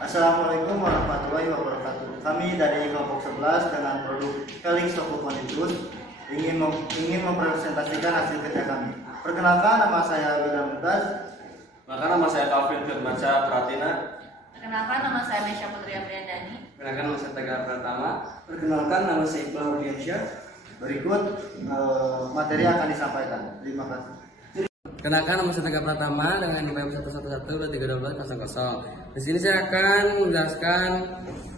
Assalamualaikum warahmatullahi wabarakatuh. Kami dari kelompok 11 dengan produk Felix Tofu Konditus ingin mempresentasikan hasil kerja kami. Perkenalkan, nama saya William Mutaz. Maka nama saya Calvin Firmansyah Pratina. Perkenalkan, nama saya Mesya Putri Apriandani. Perkenalkan, nama saya Tegar Pratama. Perkenalkan, nama saya Iqbal Rudiansyah. Berikut materi akan disampaikan. Terima kasih. Kenalkan, nama saya Tegar Pratama dengan NIM 111231200. Di sini saya akan menjelaskan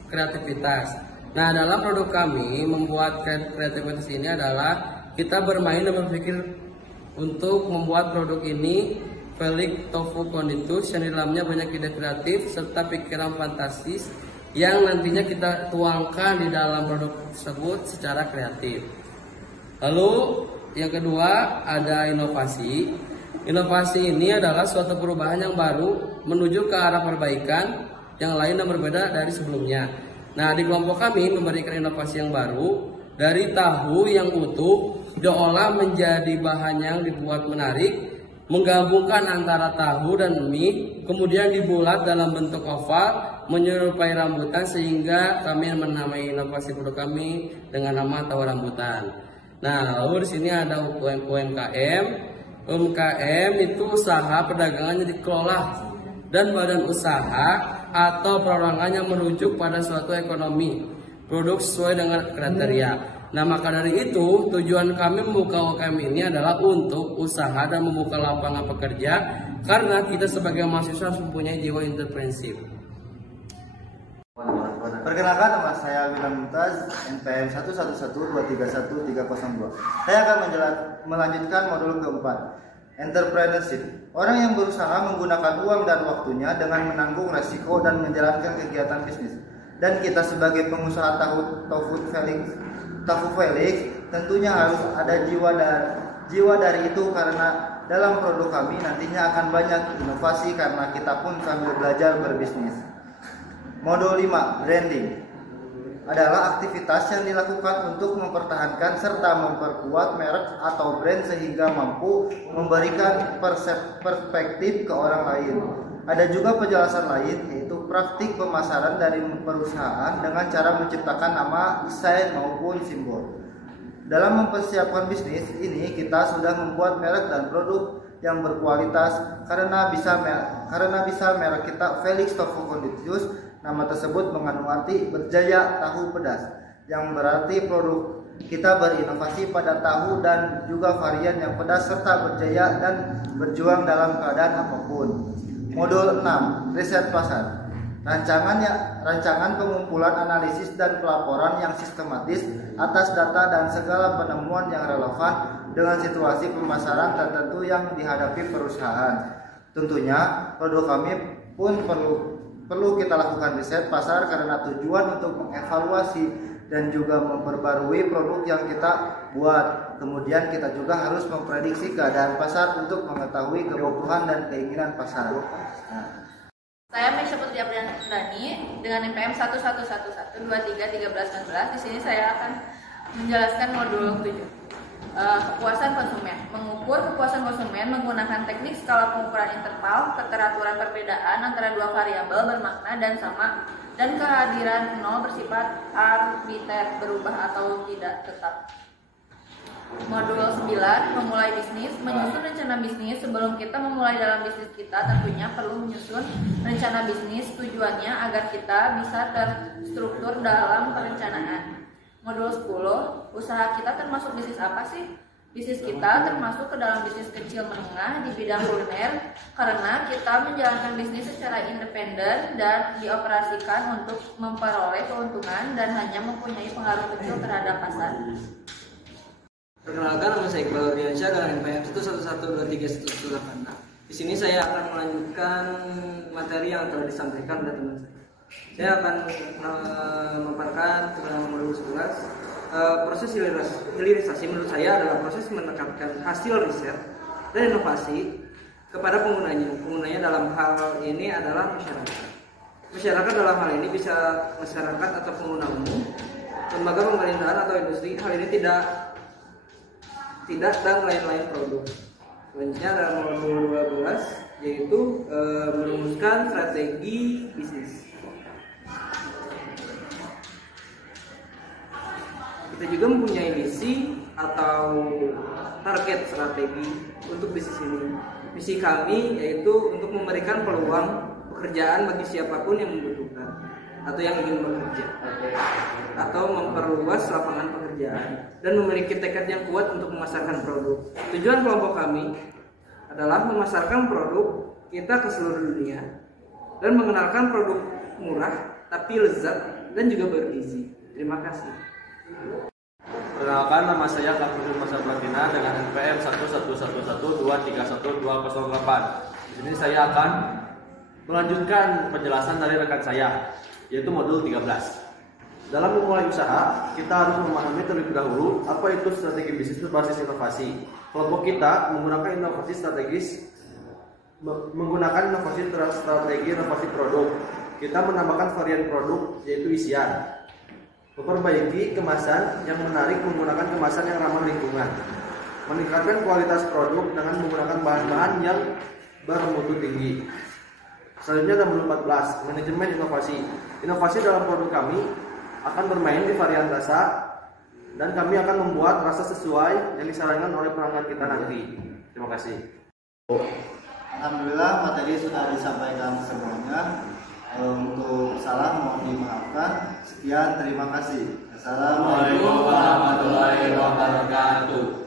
kreativitas. Nah, dalam produk kami membuat kreativitas ini adalah kita bermain dan berpikir untuk membuat produk ini Felix Tofu Konditus yang di dalamnya banyak ide kreatif serta pikiran fantastis yang nantinya kita tuangkan di dalam produk tersebut secara kreatif. Lalu yang kedua ada inovasi. Inovasi ini adalah suatu perubahan yang baru menuju ke arah perbaikan yang lain dan berbeda dari sebelumnya. Nah, di kelompok kami memberikan inovasi yang baru dari tahu yang utuh diolah menjadi bahan yang dibuat menarik, menggabungkan antara tahu dan mie, kemudian dibulat dalam bentuk oval menyerupai rambutan sehingga kami menamai inovasi produk kami dengan nama tahu rambutan. Nah, lalu di sini ada UMKM. UMKM itu usaha perdagangan yang dikelola dan badan usaha atau perorangan yang merujuk pada suatu ekonomi produk sesuai dengan kriteria. Nah, maka dari itu tujuan kami membuka UMKM ini adalah untuk usaha dan membuka lapangan pekerja karena kita sebagai mahasiswa harus mempunyai jiwa entrepreneurship. Perkenalkan, nama saya William Mutaz, NPM 111231302. Saya akan melanjutkan modul keempat, entrepreneurship. Orang yang berusaha menggunakan uang dan waktunya dengan menanggung resiko dan menjalankan kegiatan bisnis. Dan kita sebagai pengusaha Tofu Felix tentunya harus ada jiwa dari itu karena dalam produk kami nantinya akan banyak inovasi karena kita pun sambil belajar berbisnis. Modul 5, branding adalah aktivitas yang dilakukan untuk mempertahankan serta memperkuat merek atau brand sehingga mampu memberikan perspektif ke orang lain. Ada juga penjelasan lain yaitu praktik pemasaran dari perusahaan dengan cara menciptakan nama, desain maupun simbol. Dalam mempersiapkan bisnis ini kita sudah membuat merek dan produk yang berkualitas karena bisa merek kita Felix Tofu Konditus. Nama tersebut mengandung arti berjaya tahu pedas, yang berarti produk kita berinovasi pada tahu dan juga varian yang pedas serta berjaya dan berjuang dalam keadaan apapun. Modul 6, riset pasar. Rancangan pengumpulan analisis dan pelaporan yang sistematis atas data dan segala penemuan yang relevan dengan situasi pemasaran tertentu yang dihadapi perusahaan. Tentunya produk kami pun perlu kita lakukan riset pasar karena tujuan untuk mengevaluasi dan juga memperbarui produk yang kita buat. Kemudian kita juga harus memprediksi keadaan pasar untuk mengetahui kebutuhan dan keinginan pasar. Saya Mesya Putri Apriandani dengan NPM 111131319. Di sini saya akan menjelaskan modul 7. Kepuasan konsumen. Mengukur kepuasan konsumen menggunakan teknik skala pengukuran interval, keteraturan perbedaan antara dua variabel bermakna dan sama, dan kehadiran nol bersifat arbiter, berubah atau tidak tetap. Modul 9, memulai bisnis. Menyusun rencana bisnis. Sebelum kita memulai dalam bisnis kita, tentunya perlu menyusun rencana bisnis. Tujuannya agar kita bisa terstruktur dalam perencanaan. Modul 10, usaha kita termasuk bisnis apa sih? Bisnis kita termasuk ke dalam bisnis kecil menengah di bidang kuliner karena kita menjalankan bisnis secara independen dan dioperasikan untuk memperoleh keuntungan dan hanya mempunyai pengaruh kecil terhadap pasar. Perkenalkan, nama saya Iqbal Rudiansyah dengan NPM 111231318. Di sini saya akan melanjutkan materi yang telah disampaikan oleh teman saya. Saya akan memaparkan tentang modul 11. Proses hilirisasi menurut saya adalah proses menekatkan hasil riset dan inovasi kepada penggunanya. Penggunanya dalam hal ini adalah masyarakat. Masyarakat dalam hal ini bisa masyarakat atau pengguna umum, lembaga pemerintahan atau industri. Hal ini tidak dan lain-lain produk. Selanjutnya dalam modul 12 yaitu merumuskan strategi bisnis. Kita juga mempunyai misi atau target strategi untuk bisnis ini. Misi kami yaitu untuk memberikan peluang pekerjaan bagi siapapun yang membutuhkan atau yang ingin bekerja, atau memperluas lapangan pekerjaan dan memiliki tekad yang kuat untuk memasarkan produk. Tujuan kelompok kami adalah memasarkan produk kita ke seluruh dunia dan mengenalkan produk murah tapi lezat dan juga bergizi. Terima kasih. Perkenalkan, nama saya Kapten Masa Pratina dengan NPM 11112312808. Di sini saya akan melanjutkan penjelasan dari rekan saya, yaitu modul 13. Dalam memulai usaha, kita harus memahami terlebih dahulu apa itu strategi bisnis berbasis inovasi. Kelompok kita menggunakan inovasi strategis, menggunakan strategi inovasi produk. Kita menambahkan varian produk, yaitu isian. Memperbaiki kemasan yang menarik menggunakan kemasan yang ramah lingkungan. Meningkatkan kualitas produk dengan menggunakan bahan-bahan yang bermutu tinggi. Selanjutnya nomor 14, manajemen inovasi. Inovasi dalam produk kami akan bermain di varian rasa dan kami akan membuat rasa sesuai yang disarankan oleh pelanggan kita nanti. Terima kasih. Alhamdulillah materi sudah disampaikan semuanya. Untuk salah mohon dimaafkan. Sekian, terima kasih. Assalamualaikum Waalaikumsalam warahmatullahi wabarakatuh.